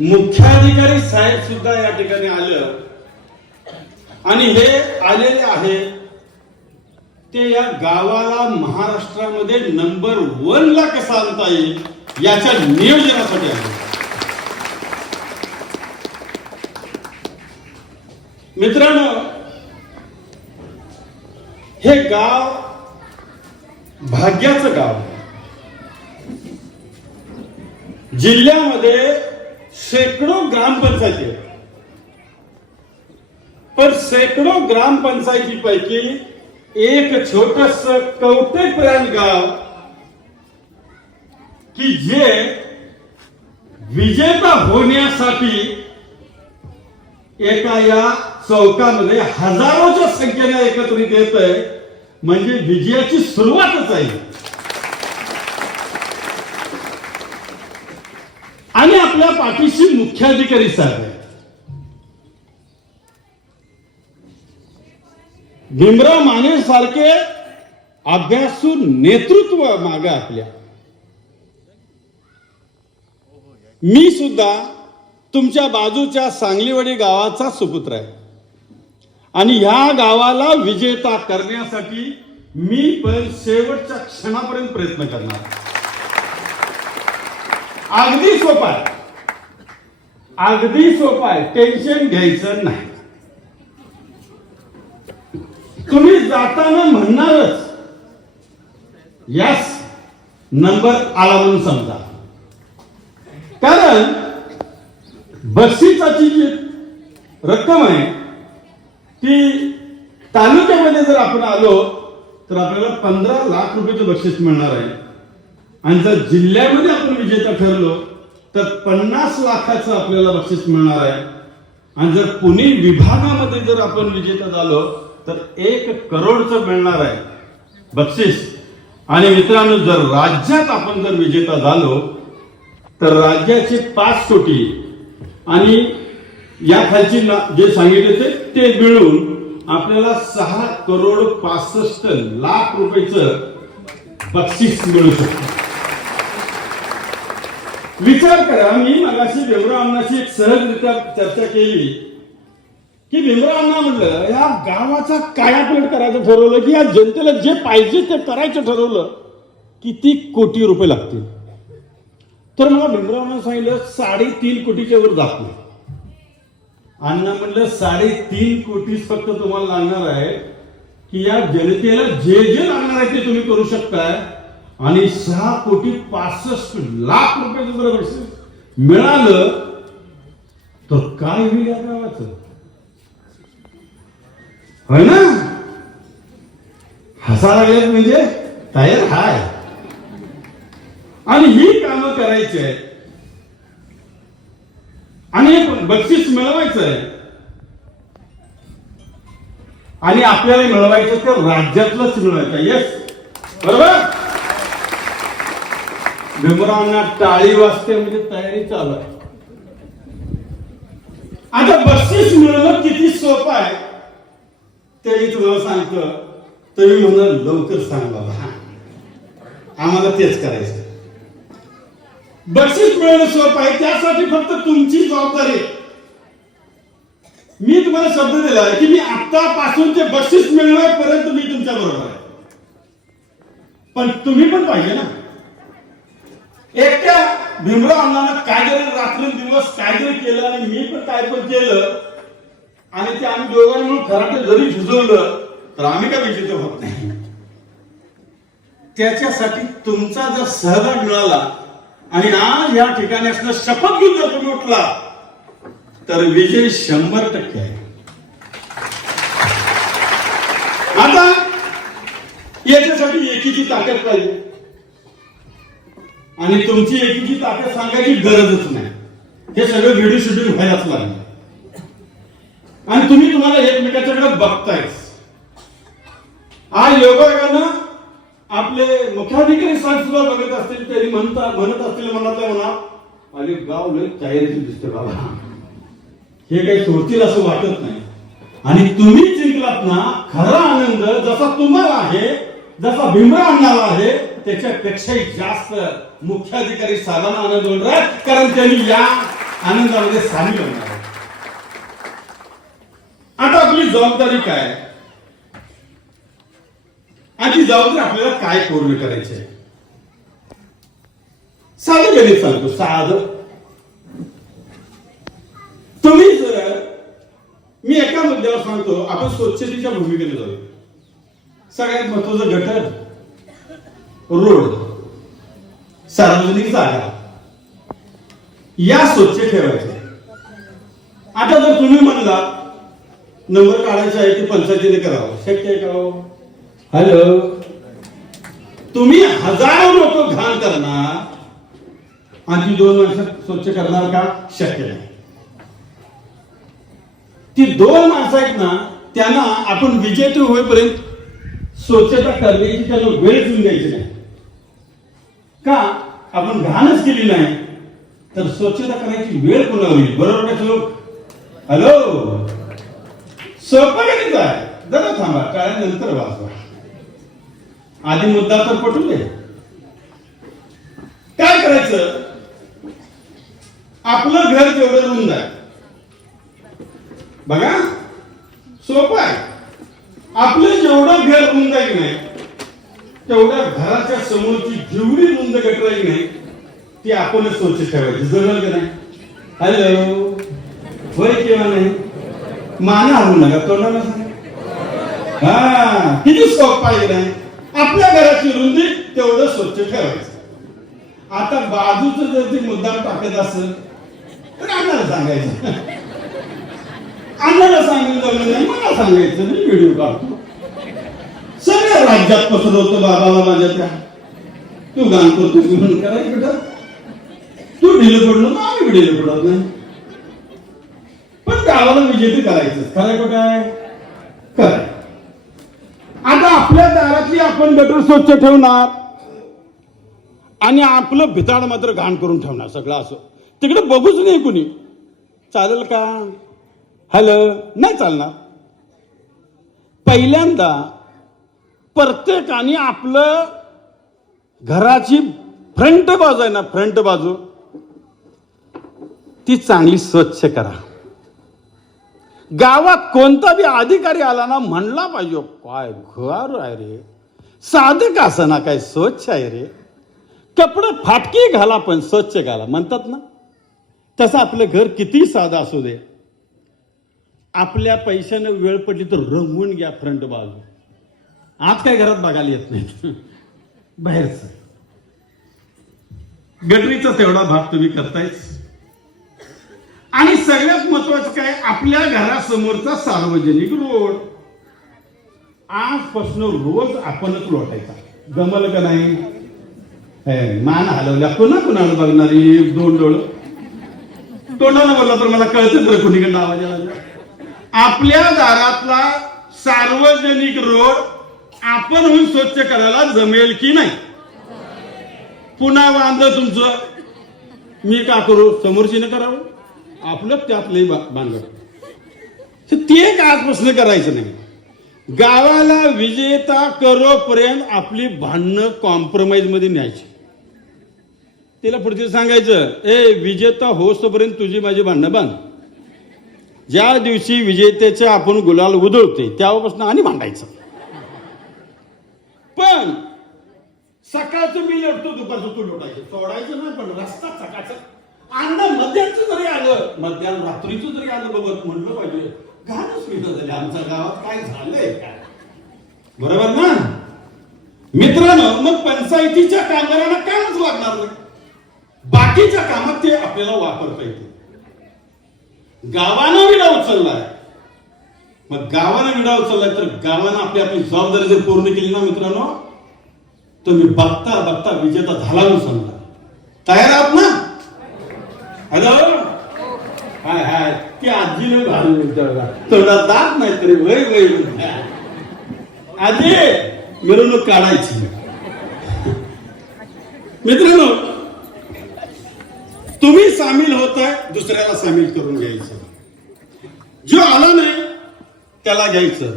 मुख्याधिकारी साहेब सुद्धा या ठिकाणी आलं. आणि हे आलेले आहे ते या गावाला महाराष्ट्रामध्ये नंबर वन ला कसा आणता येईल याच्या नियोजनासाठी आले. मित्रांनो हे गाव भाग्याचं गाव जिल्ह्यामध्ये शेकडो ग्रामपंचायती आहेत. पण शेकडो ग्रामपंचायतीपैकी एक छोटस कवटेपर्यंत गाव की जे विजेता होण्यासाठी एका या चौकामध्ये हजारोच्या संख्येने एकत्रित येत आहे म्हणजे विजयाची सुरुवातच आहे आणि आपल्या पाठीशी मुख्याधिकारी साहेब आहेत. भीमराव माने सारखे अभ्यासू नेतृत्व मागे आपल्या मी सुद्धा तुमच्या बाजूच्या सांगलीवाडी गावाचा सुपुत्र आहे. आणि ह्या गावाला विजेता करण्यासाठी मी पण शेवटच्या क्षणापर्यंत प्रयत्न करणार अगदी सोपा आहे. अगदी सोपं आहे. टेन्शन घ्यायचं नाही. तुम्ही जाताना म्हणणारच. यस नंबर आला म्हणून समजा. कारण बक्षिसाची जी रक्कम आहे ती तालुक्यामध्ये जर आपण आलो तर आपल्याला पंधरा लाख रुपयाचं बक्षीस मिळणार आहे. आणि जर जिल्ह्यामध्ये आपण विजेता ठरलो तर पन्नास लाखाचं आपल्याला बक्षीस मिळणार आहे. आणि जर पुणे विभागामध्ये जर आपण विजेता झालो तर एक करोडचं मिळणार आहे बक्षीस. आणि मित्रांनो जर राज्यात आपण जर विजेता झालो तर राज्याचे पाच कोटी. आणि या खालची ना- जे सांगितले ते ते मिळून आपल्याला सहा करोड पासष्ट लाख रुपयेचं बक्षीस मिळू शकतं. विचार करा. मी मगाशी भीमराव अण्णाशी एक सहजरित्या चर्चा केली. की भीमराव अण्णा म्हटलं या गावाचा कायापलट करायचं ठरवलं की या जनतेला जे पाहिजे ते करायचं ठरवलं किती कोटी रुपये लागतील? तर मला भीमरावनं सांगितलं साडेतीन कोटीच्या वर जात नाही. अण्णा म्हणलं साडेतीन कोटीच फक्त तुम्हाला लागणार आहे की या जनतेला जे जे लागणार आहे ते तुम्ही करू शकताय. आणि सहा कोटी पासष्ट लाख रुपयाचं जर बक्षीस मिळालं तर काय होईल या गावाचं होय ना? हसा लागल्यात म्हणजे तयार हाय. आणि ही कामं करायची आहेत. आणि बक्षीस मिळवायचं आहे. आणि आपल्याला मिळवायचं तर राज्यातलंच मिळवायचं. येस बरोबर? भीमरावांना टाळी वाजते म्हणजे तयारी चालू आहे. आता बक्षीस मिळवणं किती सोपं आहे? ते तुम्हाला सांगतो तरी म्हणा लवकर सांग बाबा. आम्हाला तेच करायचं बक्षीस मिळवणं सोपं आहे त्यासाठी फक्त तुमची जबाबदारी मी तुम्हाला शब्द दिला आहे की मी आतापासून ते बक्षीस मिळवेपर्यंत मी तुमच्या बरोबर आहे. पण तुम्ही पण पाहिजे ना. एकट्या भीमराव अण्णानं काय जरी रात्रंदिवस काय जरी केलं आणि मी पण काय पण केलं आणि ते आम्ही दोघांनी म्हणून खराटे जरी झुजवलं तर आम्ही काय विजेते होत नाही. त्याच्यासाठी तुमचा जर सहभाग मिळाला आणि आज या ठिकाणी असणं शपथ घेऊन जर तुम्ही उठला तर विजय शंभर टक्के आहे. आता याच्यासाठी एकीची ताकद पाहिजे. आणि तुमची एकीची ताकद सांगायची गरजच नाही. हे सगळं व्हिडिओ शूटिंग व्हायलाच लागलं. आणि तुम्ही तुम्हाला एकमेकाच्याकडे बघतायच आज योगायोगानं आपले मुख्याधिकारी साहेब सुद्धा बघत असतील तरी म्हणता म्हणत असतील मनातल्या म्हणा अरे गाव लय तयारीची दिसते बाबा. हे काही सोडतील असं वाटत नाही. आणि तुम्ही जिंकलात ना खरा आनंद जसा तुम्हाला आहे जसा भीमरा अण्णाला आहे त्याच्यापेक्षाही जास्त मुख्याधिकारी साधारण आनंद होणार कारण त्यांनी या आनंदामध्ये सामील होणार आता आपली जबाबदारी काय? आणि ती जबाबदारी आपल्याला काय पूर्ण करायची आहे? साधं गणित सांगतो साध. तुम्ही जर मी एका मुद्द्यावर सांगतो आपण स्वच्छतेच्या भूमिकेने जाऊ सगळ्यात महत्वाचं घटक रोड सार्वजनिक जागा. या स्वच्छ ठेवायच्या आता जर तुम्ही म्हणला नंबर काढायचा आहे ते पंचायतीने करावं. शक्य आहे का हो? हॅलो. तुम्ही हजारो लोक घाण करणार. आणि ती दोन माणसं स्वच्छ करणार का? शक्य नाही. ती दोन माणसं आहेत ना त्यांना आपण विजेते होईपर्यंत स्वच्छता करण्याची त्यांना वेळ देऊन द्यायची नाही. का? आपण घाणच केली नाही. तर स्वच्छता करायची वेळ पुन्हा होईल बरोबर का लोक हॅलो? सोपं गणित आहे जरा थांबा काळ्यानंतर वाचवा. आधी मुद्दा तर पटू दे. काय करायचं? आपलं घर जेवढं रुंद आहे. बघा. सोपं आहे. आपलं जेवढं घर रुंद आहे की नाही तेवढ्या घराच्या समोरची जेवढी रुंद गटराई नाही ती आपणच स्वच्छ ठेवायची. जमल का नाही? हॅलो होय किंवा नाही? माना हवू नका तोंडाला हा किती स्टॉक पाहिजे नाही? आपल्या घराची रुंदी तेवढं स्वच्छ ठेवायचं. आता बाजूच जर ते मुद्दाम टाकत असेल तर अण्णाला सांगायचं. अण्णाला सांगितलं जमलं नाही मला सांगायचं मी व्हिडिओ काढतो. राज्यात पसरवतो बाबाला माझ्या त्या. तू गाण करतोस म्हणून करायचं बेटा. तू ढिलं पडलो ना आम्ही ढिलं पडत नाही. पण गावाला विजेते करायचं करायचं काय? कराय आता आपल्या दारातली आपण गटर स्वच्छ ठेवणार. आणि आपलं भिताड मात्र घाण करून ठेवणार सगळं असं. तिकडे बघूच नाही कुणी. चालेल का? हॅलो? नाही चालणार. पहिल्यांदा प्रत्येकाने आपलं घराची फ्रंट बाजू आहे ना फ्रंट बाजू ती चांगली स्वच्छ करा. गावात कोणता बी अधिकारी आला ना म्हणला पाहिजे काय घर आहे रे? साधं का असं ना काय स्वच्छ आहे रे? कपडे फाटके घाला पण स्वच्छ घाला म्हणतात ना. तसं आपलं घर किती साधं असू दे. आपल्या पैशानं वेळ पडली तर रंगून घ्या फ्रंट बाजू. आज काय घरात बघायला येत नाही. बाहेरच. गटरीचा तेवढा भाग तुम्ही करतायच आणि सगळ्यात महत्वाचं काय? आपल्या घरासमोरचा सार्वजनिक रोड. आजपासून रोज आपणच लोटायचा. जमल का नाही? मान हलवल्या पुन्हा कुणाला बघणारी? एक दोन डोळ. तोंडाला बोलला तर मला कळतं तर कुणीकडे आवाज आपल्या दारातला सार्वजनिक रोड आपण होऊन स्वच्छ करायला जमेल की नाही? पुन्हा बांधलं तुमचं. मी का करू? समोरशीने करावं? आपलं त्यातलंही बांधलं ते एक आजपासून करायचं नाही? गावाला विजेता करोपर्यंत आपली भांडणं कॉम्प्रोमाइजमध्ये न्यायची. तिला पुढचे सांगायचं ए विजेता होस्तोपर्यंत तुझी माझी भांडणं बांध ज्या दिवशी विजेत्याचे आपण गुलाल उधळते त्यापासून आणि भांडायचं. पण सकाळचं मी लढतो दुपारचं तू लोटायचं. सोडायचं नाही पण रस्ता सकाळचा. अन्न मध्याचं जरी आलं मध्यान रात्रीचं जरी आलं बघत म्हणलं पाहिजे. घाणच मिळत झाले. आमच्या गावात काय झालंय काय? बरोबर ना? मित्रांनो मग पंचायतीच्या कामगारांना कामच लागणार नाही. बाकीच्या कामात ते आपल्याला वापरता येते गावानं विडा उचललाय. मग गावानं विडा उचलला तर गावानं आपली आपली जबाबदारी जर पूर्ण केली ना मित्रांनो तुम्ही बघता बघता विजेता झाला मी समजा. तयार आहात ना? हॅलो? Hi hi. ती आजीने घालून तोंडात दात नाही तरी वय वय. आजी मिरवणूक काढायची. मित्रांनो तुम्ही सामील होताय दुसऱ्याला सामील करून घ्यायचं. जो आला नाही त्याला घ्यायचं